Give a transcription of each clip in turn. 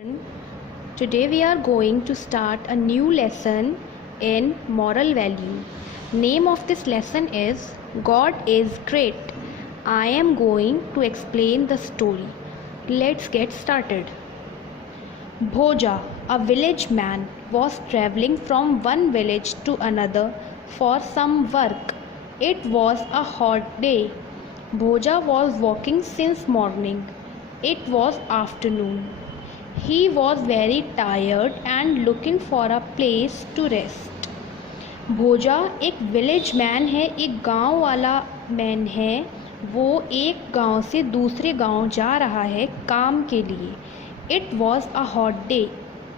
Today we are going to start a new lesson in moral value. Name of this lesson is God is Great. I am going to explain the story. Let's get started. Bhoja, a village man, was traveling from one village to another for some work. It was a hot day. Bhoja was walking since morning. It was afternoon. He was very tired and looking for a place to rest. भोजा एक village man है, एक गांव वाला man है। वो एक गांव से दूसरे गांव जा रहा है काम के लिए। It was a hot day,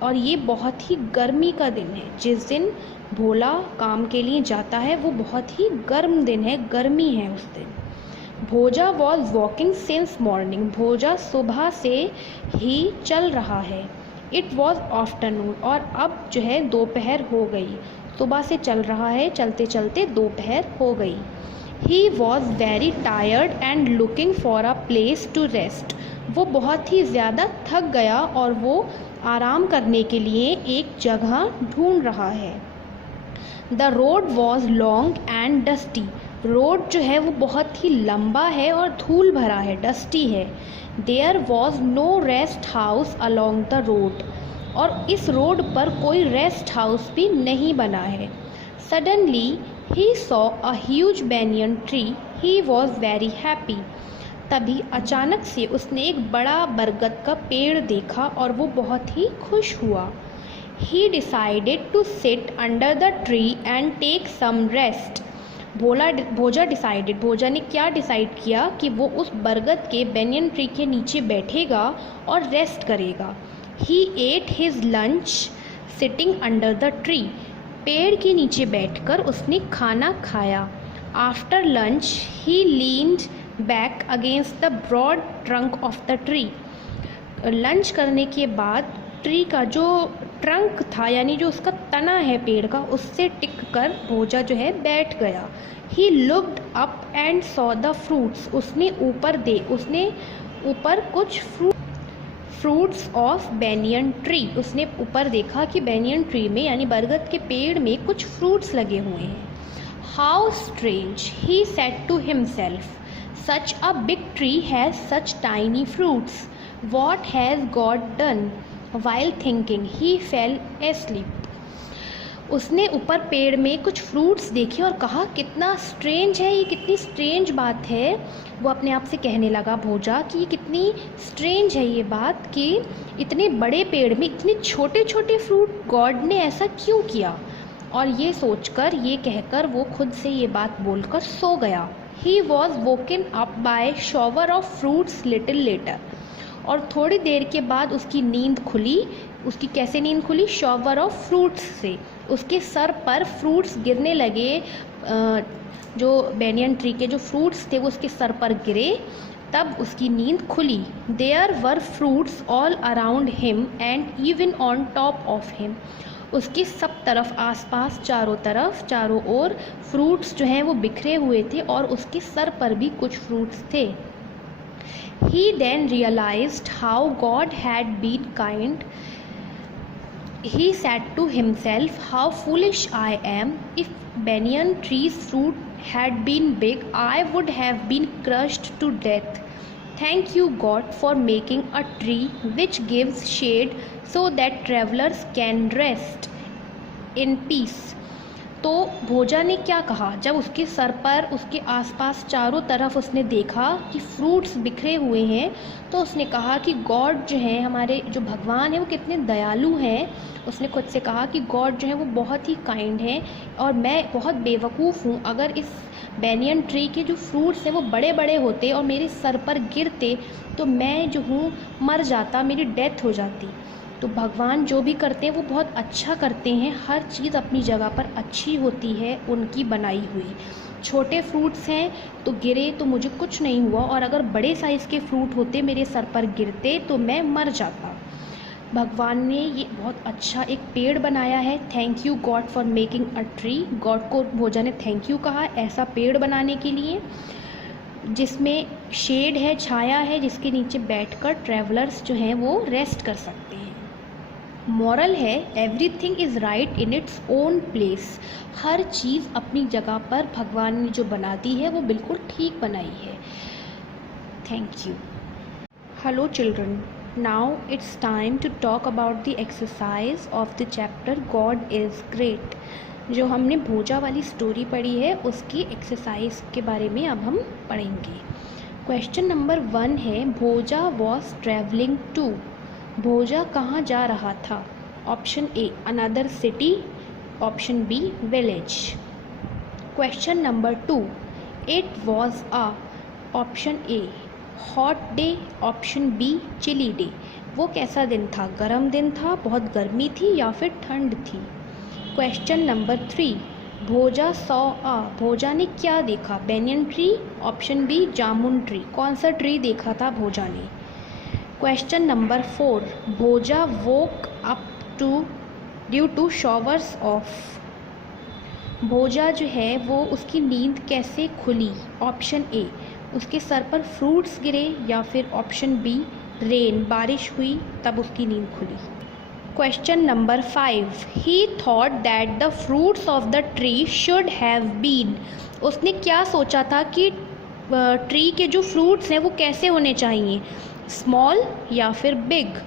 और ये बहुत ही गर्मी का दिन है। जिस दिन भोला काम के लिए जाता है वो बहुत ही गर्म दिन है, गर्मी है उस दिन। भोजा वॉज वॉकिंग सिंस मॉर्निंग, भोजा सुबह से ही चल रहा है। इट वॉज आफ्टरनून, और अब जो है दोपहर हो गई। सुबह से चल रहा है, चलते चलते दोपहर हो गई। He was very tired and looking for a place to rest, वो बहुत ही ज़्यादा थक गया और वो आराम करने के लिए एक जगह ढूंढ रहा है। The road was long and dusty, road जो है वो बहुत ही लंबा है और धूल भरा है, डस्टी है। There was no rest house along the road, और इस रोड पर कोई रेस्ट हाउस भी नहीं बना है। Suddenly he saw a huge banyan tree, he was very happy, तभी अचानक से उसने एक बड़ा बरगद का पेड़ देखा और वो बहुत ही खुश हुआ। He decided to sit under the tree and take some rest, Bhoja ने क्या डिसाइड किया कि वो उस बरगद के बैनियन ट्री के नीचे बैठेगा और रेस्ट करेगा। He ate his lunch sitting under the tree, पेड़ के नीचे बैठकर उसने खाना खाया। After lunch he leaned back against the broad trunk of the tree, lunch करने के बाद ट्री का जो ट्रंक था, यानी जो उसका तना है पेड़ का, उससे टिक कर भोजा जो है बैठ गया। He looked up and saw the fruits, उसने ऊपर कुछ फ्रूट्स ऑफ बैनियन ट्री, उसने ऊपर देखा कि बैनियन ट्री में यानी बरगद के पेड़ में कुछ फ्रूट्स लगे हुए हैं। How strange, he said to himself, such a big tree has such tiny fruits, what has God done. While thinking, he fell asleep. उसने ऊपर पेड़ में कुछ फ्रूट्स देखे और कहा कितना स्ट्रेंज है ये, कितनी स्ट्रेंज बात है। वो अपने आप से कहने लगा भोजा कि ये कितनी स्ट्रेंज है ये बात कि इतने बड़े पेड़ में इतने छोटे छोटे फ्रूट, गॉड ने ऐसा क्यों किया। और ये सोचकर, ये कहकर वो खुद से ये बात बोलकर सो गया। He was woken up by shower of fruits little later, और थोड़ी देर के बाद उसकी नींद खुली। उसकी कैसे नींद खुली? शॉवर ऑफ फ्रूट्स से, उसके सर पर फ्रूट्स गिरने लगे। जो बैनियन ट्री के जो फ्रूट्स थे वो उसके सर पर गिरे, तब उसकी नींद खुली। There were fruits all around him and even on top of him, उसके सब तरफ, आसपास, चारों ओर फ्रूट्स जो हैं वो बिखरे हुए थे और उसके सर पर भी कुछ फ्रूट्स थे। He then realized how God had been kind. He said to himself, how foolish I am. If banyan tree's fruit had been big, I would have been crushed to death. Thank you, God, for making a tree which gives shade so that travelers can rest in peace. तो भोजा ने क्या कहा, जब उसके sir पर, उसके आसपास, चारों तरफ उसने देखा कि फ्रूट्स बिखरे हुए हैं, तो उसने कहा कि गॉड जो है, हमारे जो भगवान है वो कितने दयालु हैं। उसने खुद से कहा कि गॉड जो है वो बहुत ही काइंड है और मैं बहुत बेवकूफ़ हूँ। अगर इस बैनियन ट्री के जो फ्रूट्स हैं वो बड़े बड़े होते और मेरे सर पर गिरते तो मैं जो हूँ मर जाता, मेरी डेथ हो जाती। तो भगवान जो भी करते हैं वो बहुत अच्छा करते हैं, हर चीज़ अपनी जगह पर अच्छी होती है उनकी बनाई हुई। छोटे फ्रूट्स हैं तो गिरे तो मुझे कुछ नहीं हुआ, और अगर बड़े साइज़ के फ्रूट होते मेरे सर पर गिरते तो मैं मर जाता। भगवान ने ये बहुत अच्छा एक पेड़ बनाया है। Thank you God for making a tree, God को भोजा ने थैंक यू कहा ऐसा पेड़ बनाने के लिए। जिसमें शेड है, छाया है, जिसके नीचे बैठकर ट्रैवलर्स जो हैं वो रेस्ट कर सकते हैं। मॉरल है everything is right in its own place. हर चीज़ अपनी जगह पर भगवान ने जो बना दी है वो बिल्कुल ठीक बनाई है। Thank you. Hello children, now it's time to talk about the exercise of the chapter God is great. जो हमने भोजा वाली स्टोरी पढ़ी है उसकी एक्सरसाइज के बारे में अब हम पढ़ेंगे। क्वेश्चन नंबर 1 है, भोजा वॉज ट्रैवलिंग टू। भोजा कहाँ जा रहा था? Option A another city, option B village. Question number 2, it was a, option A hot day, option B chilly day. वो कैसा दिन था? गर्म दिन था, बहुत गर्मी थी या फिर ठंड थी? क्वेश्चन नंबर 3, भोजा सॉ अ, भोजा ने क्या देखा? बेनियन ट्री, ऑप्शन बी जामुन ट्री। कौन सा ट्री देखा था भोजा ने? Question number 4, Bhoja woke up due to showers off. Bhoja जो है वो उसकी नींद कैसे खुली? ऑप्शन ए उसके सर पर फ्रूट्स गिरे, या फिर ऑप्शन बी रेन, बारिश हुई तब उसकी नींद खुली। Question number 5, he thought that the fruits of the tree should have been. उसने क्या सोचा था कि ट्री के जो फ्रूट्स हैं वो कैसे होने चाहिए? स्मॉल या फिर big?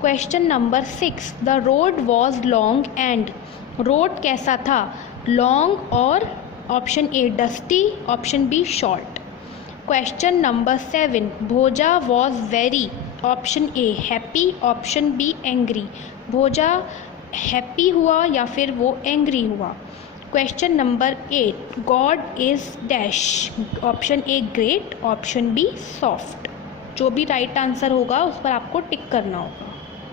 Question number 6, the road was long and. Road कैसा था? लॉन्ग और option A dusty, option B short. Question number 7, Bhoja was very, option A happy, option B angry. Bhoja happy हुआ या फिर वो एंग्री हुआ? Question number 8, God is dash, option A great, option B soft. जो भी राइट आंसर होगा उस पर आपको टिक करना होगा।